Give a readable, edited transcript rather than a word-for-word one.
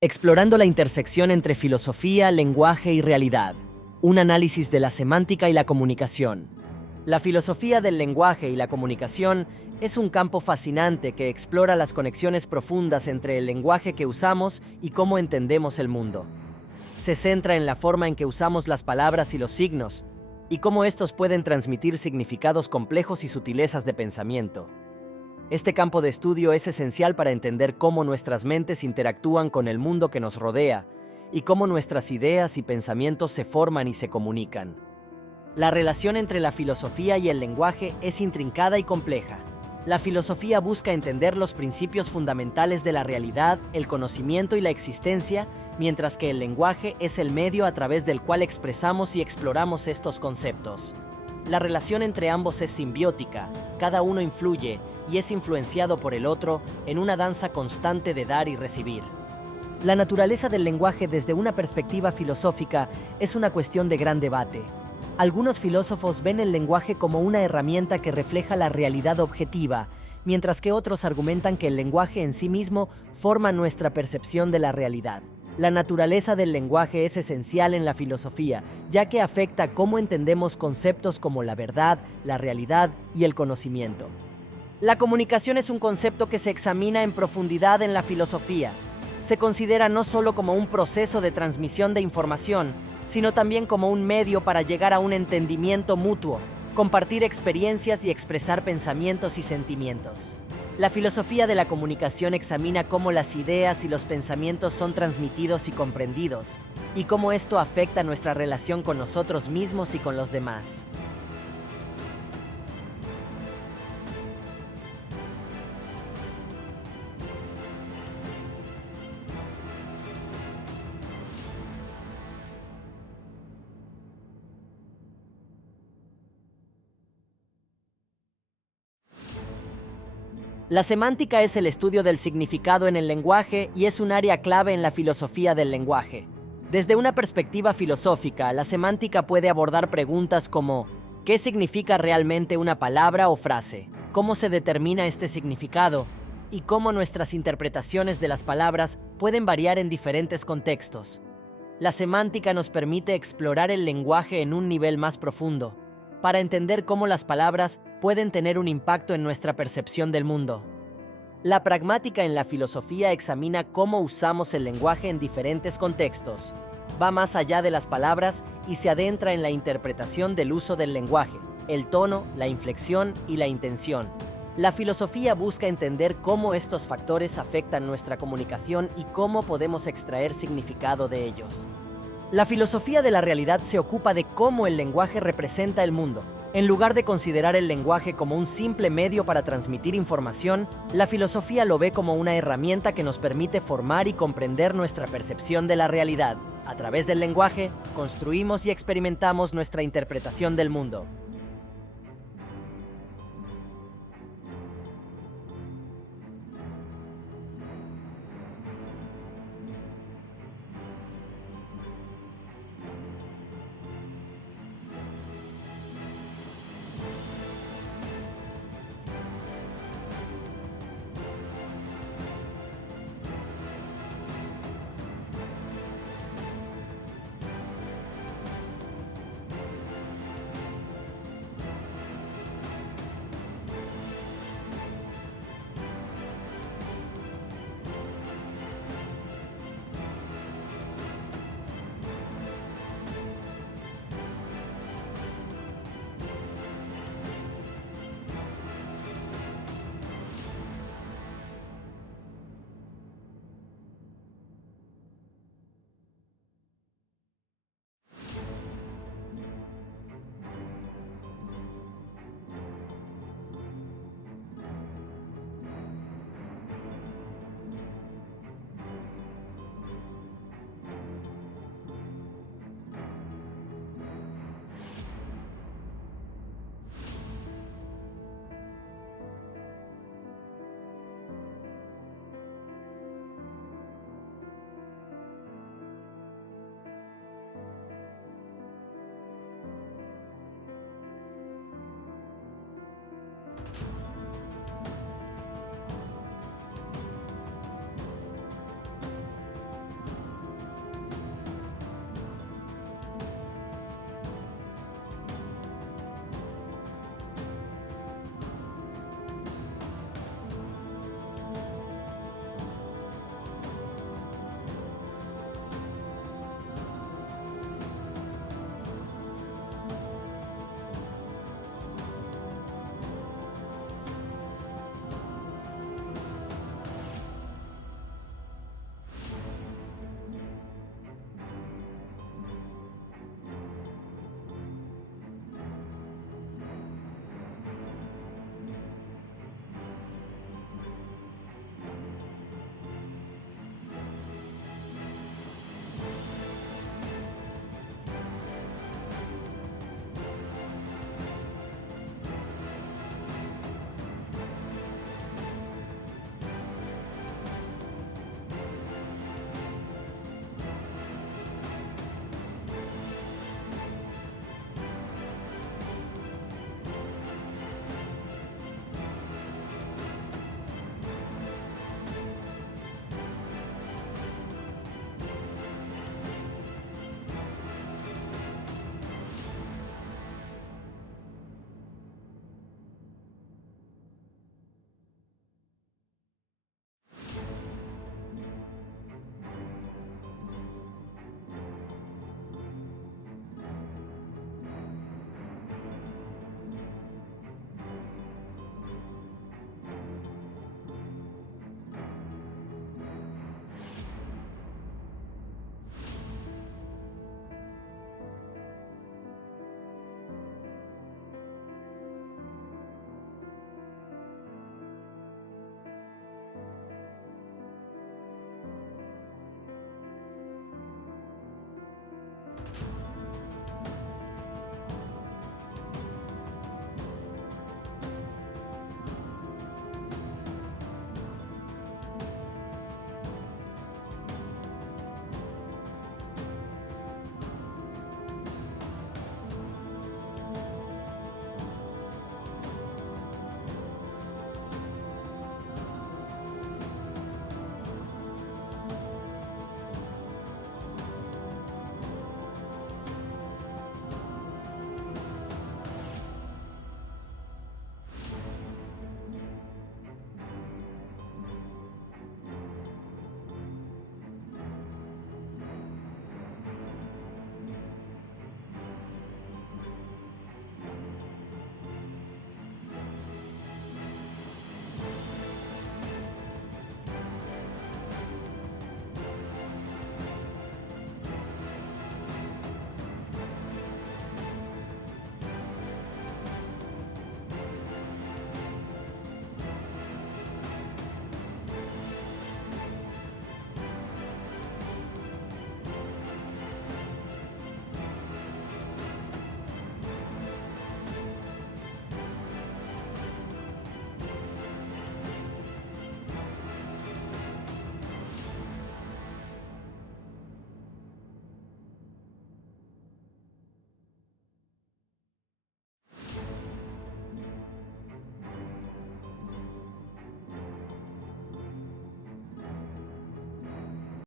Explorando la intersección entre filosofía, lenguaje y realidad. Un análisis de la semántica y la comunicación. La filosofía del lenguaje y la comunicación es un campo fascinante que explora las conexiones profundas entre el lenguaje que usamos y cómo entendemos el mundo. Se centra en la forma en que usamos las palabras y los signos, y cómo estos pueden transmitir significados complejos y sutilezas de pensamiento. Este campo de estudio es esencial para entender cómo nuestras mentes interactúan con el mundo que nos rodea y cómo nuestras ideas y pensamientos se forman y se comunican. La relación entre la filosofía y el lenguaje es intrincada y compleja. La filosofía busca entender los principios fundamentales de la realidad, el conocimiento y la existencia, mientras que el lenguaje es el medio a través del cual expresamos y exploramos estos conceptos. La relación entre ambos es simbiótica, cada uno influye y es influenciado por el otro en una danza constante de dar y recibir. La naturaleza del lenguaje desde una perspectiva filosófica es una cuestión de gran debate. Algunos filósofos ven el lenguaje como una herramienta que refleja la realidad objetiva, mientras que otros argumentan que el lenguaje en sí mismo forma nuestra percepción de la realidad. La naturaleza del lenguaje es esencial en la filosofía, ya que afecta cómo entendemos conceptos como la verdad, la realidad y el conocimiento. La comunicación es un concepto que se examina en profundidad en la filosofía. Se considera no solo como un proceso de transmisión de información, sino también como un medio para llegar a un entendimiento mutuo, compartir experiencias y expresar pensamientos y sentimientos. La filosofía de la comunicación examina cómo las ideas y los pensamientos son transmitidos y comprendidos, y cómo esto afecta nuestra relación con nosotros mismos y con los demás. La semántica es el estudio del significado en el lenguaje y es un área clave en la filosofía del lenguaje. Desde una perspectiva filosófica, la semántica puede abordar preguntas como ¿qué significa realmente una palabra o frase? ¿Cómo se determina este significado? Y cómo nuestras interpretaciones de las palabras pueden variar en diferentes contextos. La semántica nos permite explorar el lenguaje en un nivel más profundo, para entender cómo las palabras pueden tener un impacto en nuestra percepción del mundo. La pragmática en la filosofía examina cómo usamos el lenguaje en diferentes contextos. Va más allá de las palabras y se adentra en la interpretación del uso del lenguaje, el tono, la inflexión y la intención. La filosofía busca entender cómo estos factores afectan nuestra comunicación y cómo podemos extraer significado de ellos. La filosofía de la realidad se ocupa de cómo el lenguaje representa el mundo. En lugar de considerar el lenguaje como un simple medio para transmitir información, la filosofía lo ve como una herramienta que nos permite formar y comprender nuestra percepción de la realidad. A través del lenguaje, construimos y experimentamos nuestra interpretación del mundo.